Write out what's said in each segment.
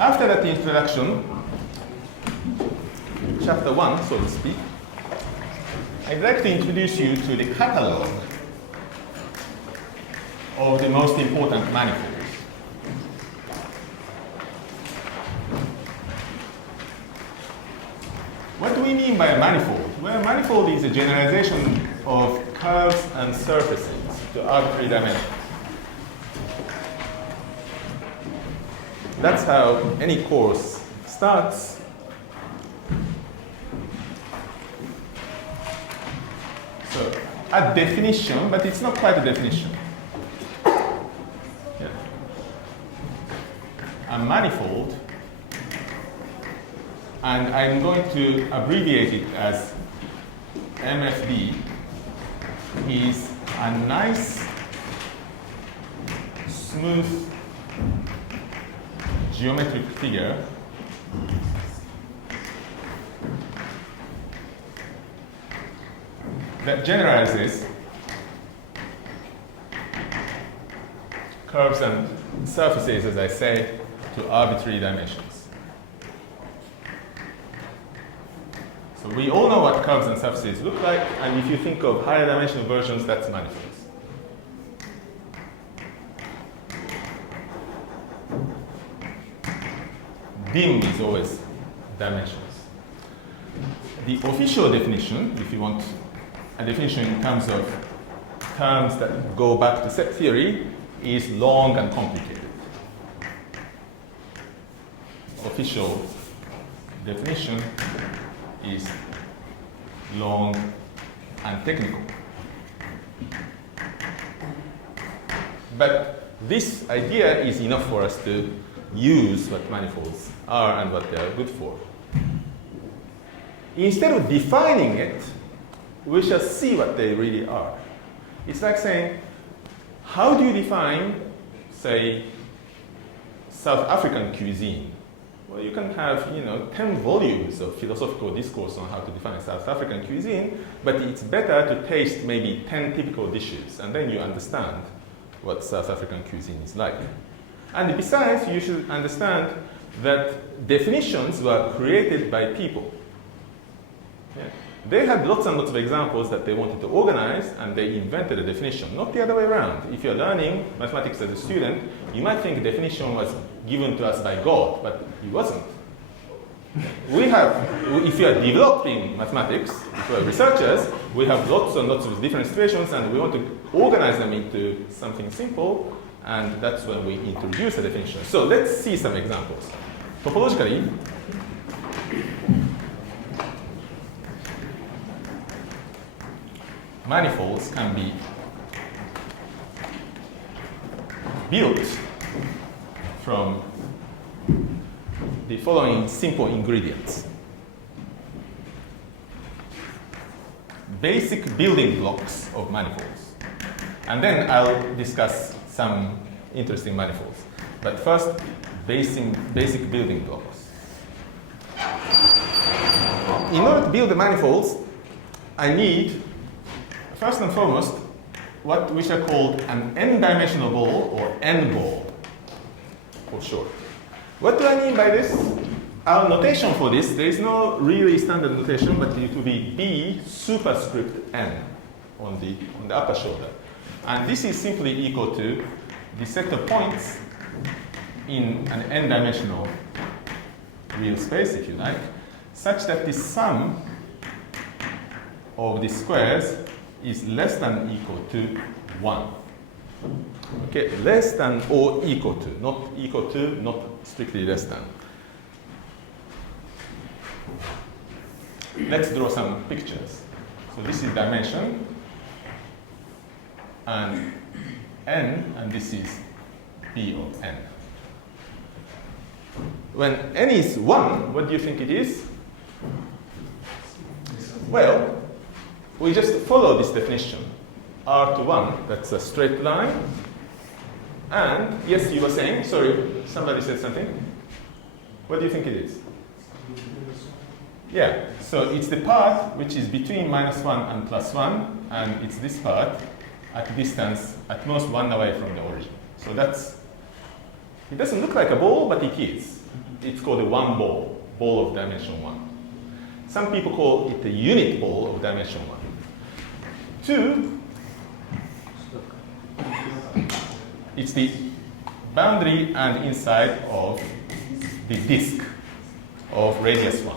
after that introduction, chapter 1, so to speak, I'd like to introduce you to the catalog of the most important manifolds. What do we mean by a manifold? Well, a manifold is a generalization of curves and surfaces to arbitrary dimensions. That's how any course starts. So, a definition, but it's not quite a definition. Yeah. A manifold, and I'm going to abbreviate it as MFD, is a nice, smooth geometric figure that generalizes curves and surfaces, as I say, to arbitrary dimensions. So we all know what curves and surfaces look like, and if you think of higher dimensional versions, that's manifolds. Dim is always dimensions. The official definition, if you want a definition in terms of terms that go back to set theory, is long and complicated. Official definition is long and technical. But this idea is enough for us to use what manifolds are and what they are good for. Instead of defining it, we shall see what they really are. It's like saying, how do you define, say, South African cuisine? Well, you can have, 10 volumes of philosophical discourse on how to define South African cuisine, but it's better to taste maybe 10 typical dishes, and then you understand what South African cuisine is like. And besides, you should understand that definitions were created by people. Yeah. They had lots and lots of examples that they wanted to organize, and they invented a definition, not the other way around. If you're learning mathematics as a student, you might think a definition was given to us by God, but it wasn't. We have, if you are developing mathematics, if you are researchers, we have lots and lots of different situations, and we want to organize them into something simple, and that's when we introduce a definition. So let's see some examples. Topologically, manifolds can be built from the following simple ingredients. Basic building blocks of manifolds. And then I'll discuss some interesting manifolds. But first, basic building blocks. In order to build the manifolds, I need, first and foremost, what we shall call an n-dimensional ball, or n-ball, for short. What do I mean by this? Our notation for this, there is no really standard notation, but it will be B superscript n on the upper shoulder. And this is simply equal to the set of points in an n-dimensional real space, if you like, such that the sum of the squares is less than equal to 1. Okay, less than or equal to, not equal to, not strictly less than. Let's draw some pictures. So this is dimension, and n, and this is b of n. When n is 1, what do you think it is? Well, we just follow this definition. R to 1, that's a straight line. And, yes, you were saying, sorry, somebody said something. What do you think it is? Yeah, so it's the part which is between -1 and +1, and it's this part at a distance at most 1 away from the origin. So that's, it doesn't look like a ball, but it is. it's called a one ball of dimension 1. Some people call it a unit ball of dimension 1. 2, it's the boundary and inside of the disk of radius 1.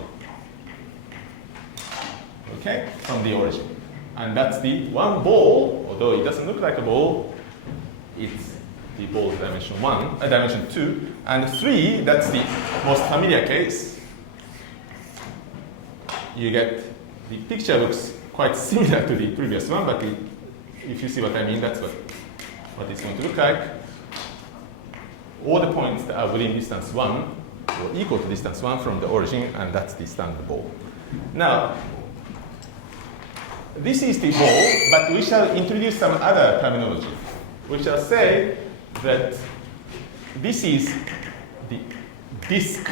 Okay, from the origin. And that's the one ball, although it doesn't look like a ball, it's the ball of dimension 1, dimension 2. And 3, that's the most familiar case. You get, the picture looks quite similar to the previous one, but if you see what I mean, that's what it's going to look like. All the points that are within distance 1 or equal to distance 1 from the origin, and that's the standard ball. Now, this is the ball, but we shall introduce some other terminology. We shall say that this is the disk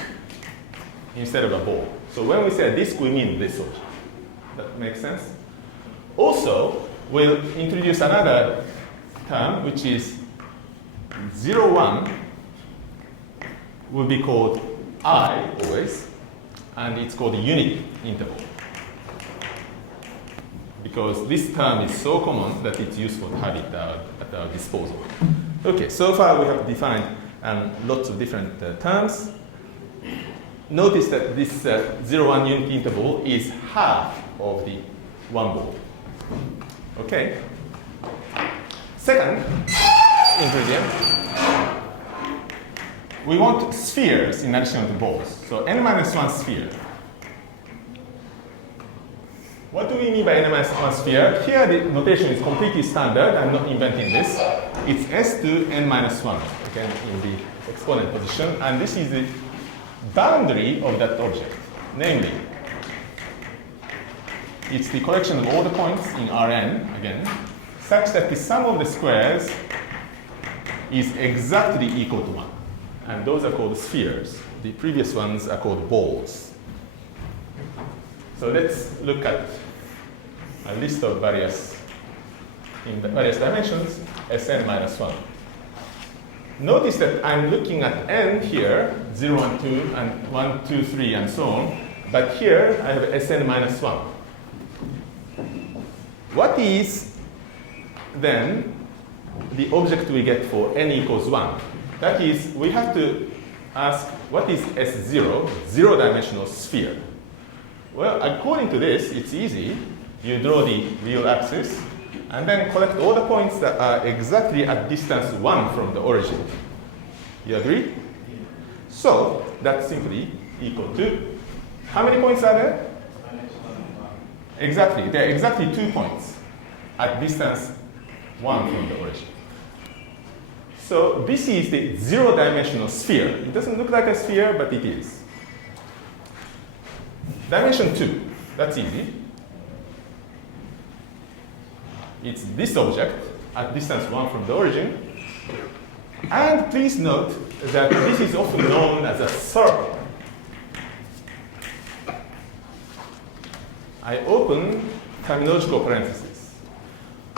instead of a ball. So when we say a disk, we mean this object. That makes sense? Also, we'll introduce another term, which is 0, 1 will be called I always, and it's called the unit interval. Because this term is so common that it's useful to have it at our disposal. Okay, so far we have defined lots of different terms. Notice that this 0, 1 unit interval is half of the one ball. Okay. Second ingredient, we want spheres in addition to balls. So n-1 sphere. What do we mean by n-1 sphere? Here the notation is completely standard. I'm not inventing this. It's s to n-1, again in the exponent position. And this is the boundary of that object. Namely, it's the collection of all the points in Rn, again, such that the sum of the squares is exactly equal to 1. And those are called spheres. The previous ones are called balls. So let's look at a list of various dimensions, Sn minus 1. Notice that I'm looking at n here, 0, 1, 2, and 1, 2, 3, and so on. But here I have Sn minus 1. What is then the object we get for n equals 1? That is, we have to ask, what is S0, zero-dimensional sphere? Well, according to this, it's easy. You draw the real axis, and then collect all the points that are exactly at distance 1 from the origin. You agree? So, that's simply equal to, how many points are there? Exactly, there are exactly 2 points at distance 1 from the origin. So this is the zero-dimensional sphere. It doesn't look like a sphere, but it is. Dimension 2, that's easy. It's this object at distance 1 from the origin. And please note that this is often known as a circle. I open terminological parentheses.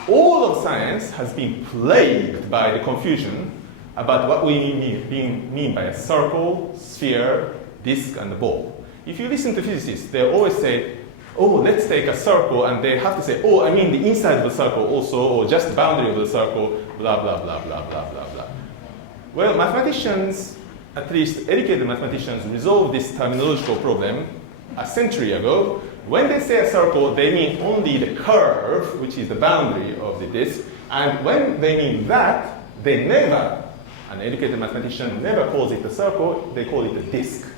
All of science has been plagued by the confusion about what we mean by a circle, sphere, disk, and a ball. If you listen to physicists, they always say, oh, let's take a circle, and they have to say, oh, I mean the inside of the circle also, or just the boundary of the circle, blah, blah, blah, blah, blah, blah, blah. Well, mathematicians, at least educated mathematicians, resolved this terminological problem a century ago. When they say a circle, they mean only the curve, which is the boundary of the disk. And when they mean that, they never, an educated mathematician never calls it a circle, they call it a disk.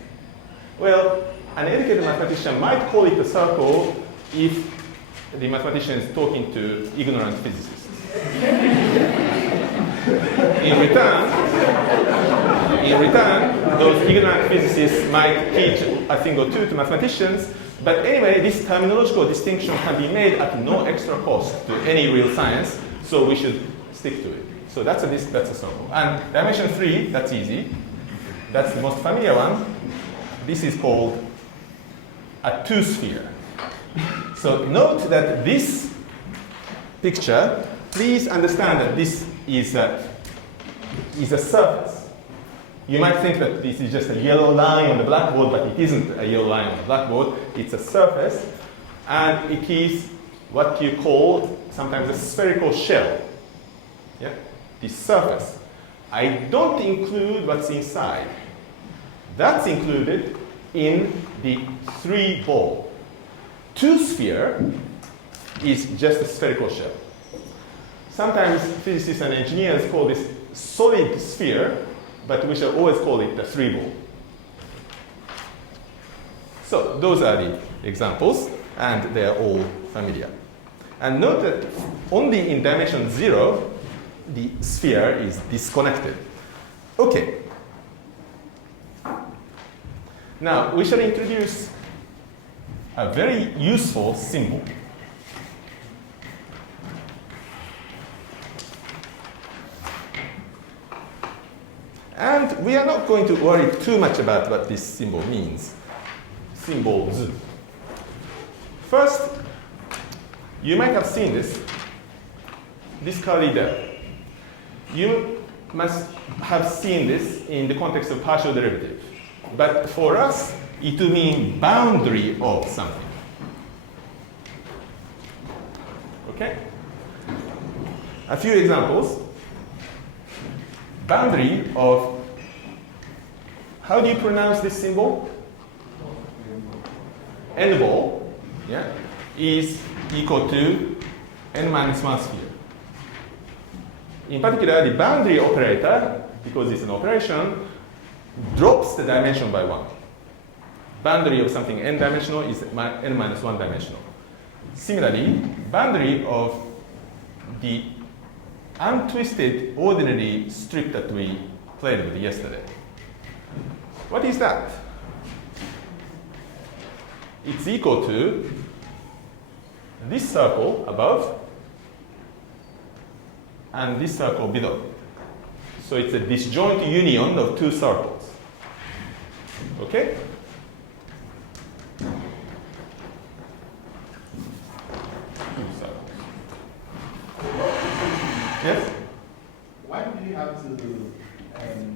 Well, an educated mathematician might call it a circle if the mathematician is talking to ignorant physicists. In return, those ignorant physicists might teach a thing or two to mathematicians. But anyway, this terminological distinction can be made at no extra cost to any real science, so we should stick to it. So that's a disk, that's a circle. And dimension 3, that's easy. That's the most familiar one. This is called a two-sphere. So note that this picture, please understand that this is a surface. You might think that this is just a yellow line on the blackboard, but it isn't a yellow line on the blackboard. It's a surface, and it is what you call sometimes a spherical shell. Yeah? This surface. I don't include what's inside. That's included in the 3 ball. 2 sphere is just a spherical shell. Sometimes physicists and engineers call this solid sphere, but we shall always call it the 3 ball. So those are the examples, and they are all familiar. And note that only in dimension 0, the sphere is disconnected. Okay. Now, we shall introduce a very useful symbol. And we are not going to worry too much about what this symbol means. Symbols. First, you might have seen this curly there. You must have seen this in the context of partial derivative. But for us, it will mean boundary of something. Okay? A few examples. Boundary of, how do you pronounce this symbol? N ball, yeah, is equal to n minus 1 sphere. In particular, the boundary operator, because it's an operation, drops the dimension by 1. Boundary of something n-dimensional is n minus 1 dimensional. Similarly, boundary of the untwisted ordinary strip that we played with yesterday. What is that? It's equal to this circle above and this circle below. So it's a disjoint union of 2 circles. Okay? Yes? Why do you have to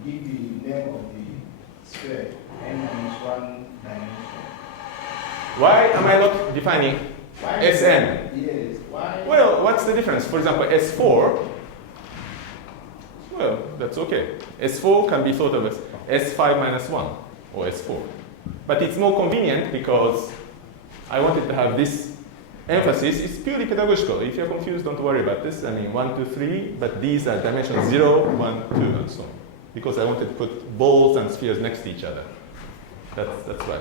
give the name of the sphere n minus 1 dimension? Why am I not defining Sn? Yes. Why? Well, what's the difference? For example, S4, well, that's okay. S4 can be thought of as S5 minus 1 or S4. But it's more convenient because I wanted to have this emphasis. It's purely pedagogical. If you're confused, don't worry about this. I mean, 1, 2, 3, but these are dimensions 0, 1, 2, and so on. Because I wanted to put balls and spheres next to each other. That's why.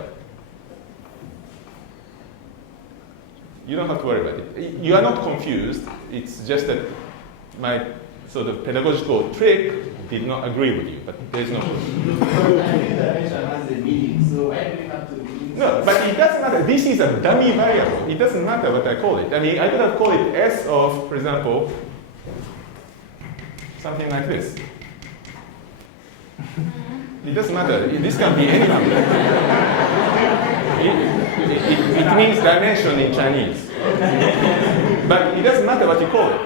You don't have to worry about it. You are not confused. It's just that my sort of pedagogical trick did not agree with you, but there's no. Every dimension has a meaning, so why do you have to? No, but it doesn't matter. This is a dummy variable. It doesn't matter what I call it. I mean, I could have called it S of, for example, something like this. It doesn't matter. This can be any number. It means dimension in Chinese. But it doesn't matter what you call it.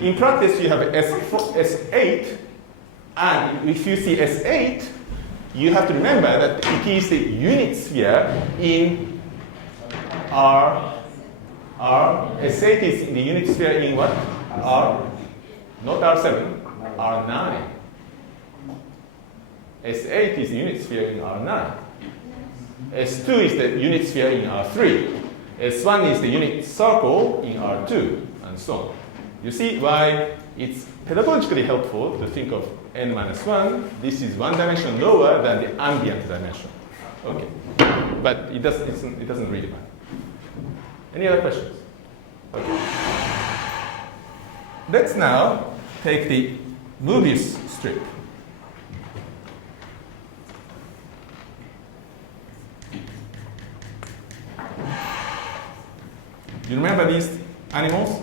In practice, you have S8, and if you see S8, you have to remember that it is the unit sphere in R. S8 is in the unit sphere in what? R, not R7, R9. S8 is the unit sphere in R9. S2 is the unit sphere in R3. S1 is the unit circle in R2, and so on. You see why it's pedagogically helpful to think of n minus 1. This is 1 dimension lower than the ambient dimension. Okay, but it doesn't really matter. Any other questions? Okay. Let's now take the Möbius strip. You remember these animals?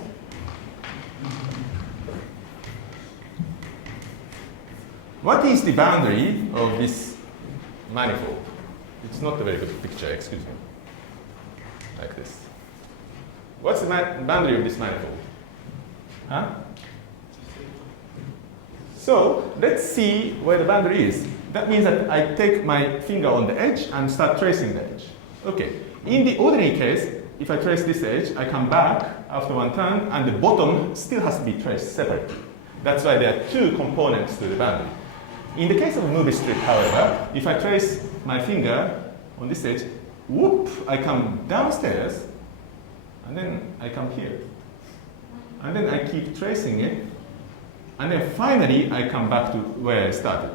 What is the boundary of this manifold? It's not a very good picture, excuse me. Like this. What's the boundary of this manifold? Huh? So let's see where the boundary is. that means that I take my finger on the edge and start tracing the edge. Okay. In the ordinary case, if I trace this edge, I come back after one turn, and the bottom still has to be traced separately. That's why there are two components to the boundary. In the case of a movie strip, however, if I trace my finger on this edge, whoop, I come downstairs, and then I come here. And then I keep tracing it, and then finally I come back to where I started.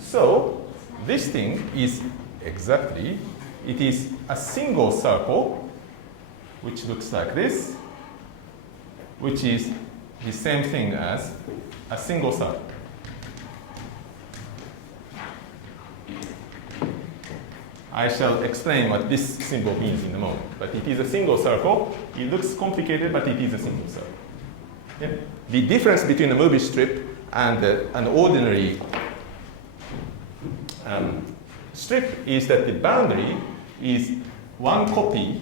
So this thing is exactly, it is a single circle, which looks like this, which is the same thing as a single circle. I shall explain what this symbol means in a moment. But it is a single circle. It looks complicated, but it is a single circle. Yeah? The difference between a movie strip and an ordinary strip is that the boundary is one copy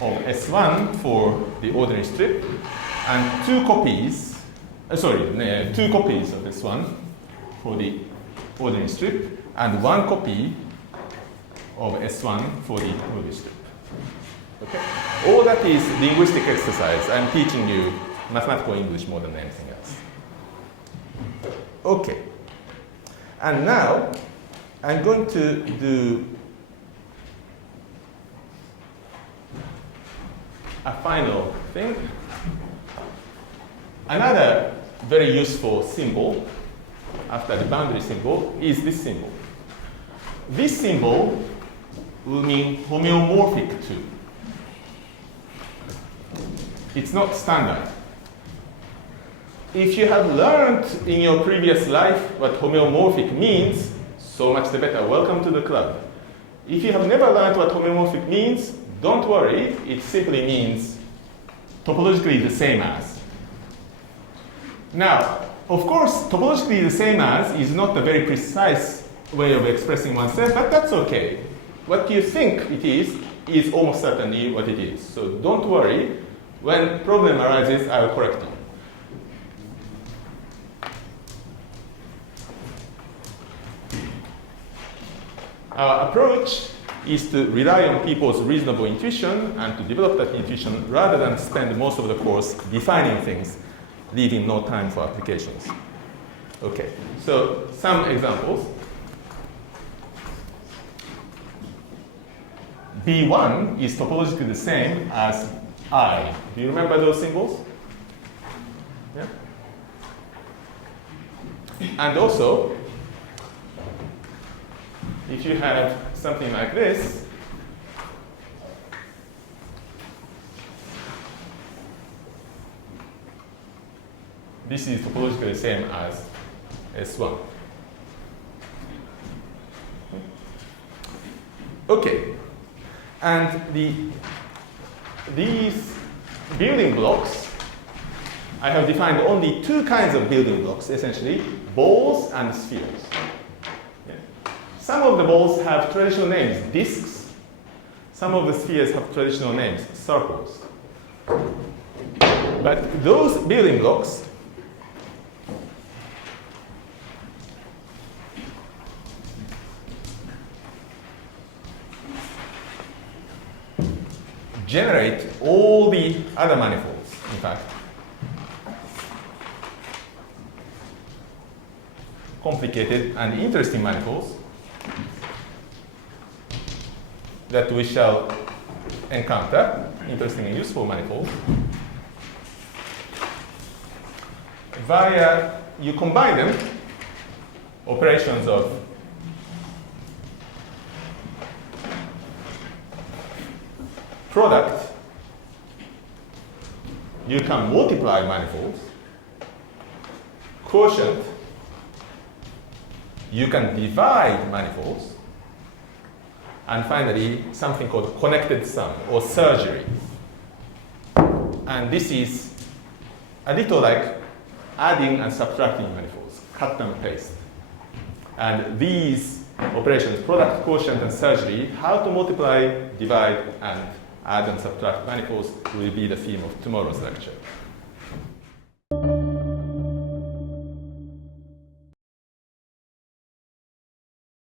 of S1 for the ordinary strip and two copies of S1 for the ordinary strip and one copy of S1 for the movie strip. Okay? All that is linguistic exercise. I'm teaching you mathematical English more than anything else. Okay. And now I'm going to do a final thing. Another very useful symbol after the boundary symbol is this symbol. This symbol will mean homeomorphic to. It's not standard. If you have learned in your previous life what homeomorphic means, so much the better. Welcome to the club. If you have never learned what homeomorphic means, don't worry. It simply means topologically the same as. Now, of course, topologically the same as is not a very precise way of expressing oneself, but that's okay. What you think it is almost certainly what it is. So don't worry. When problem arises, I will correct you. Our approach is to rely on people's reasonable intuition and to develop that intuition rather than spend most of the course defining things, leaving no time for applications. Okay, so some examples. B1 is topologically the same as I. Do you remember those symbols? Yeah? And also, if you have something like this, this is topologically the same as S1. Okay. And these building blocks, I have defined only two kinds of building blocks, essentially, balls and spheres. Yeah. Some of the balls have traditional names, disks. Some of the spheres have traditional names, circles. But those building blocks generate all the other manifolds, in fact. Complicated and interesting manifolds that we shall encounter, interesting and useful manifolds, via, you combine them, operations of product, you can multiply manifolds, quotient, you can divide manifolds, and finally something called connected sum or surgery. And this is a little like adding and subtracting manifolds, cut and paste. And these operations, product, quotient, and surgery, how to multiply, divide, and add and subtract manifolds will be the theme of tomorrow's lecture.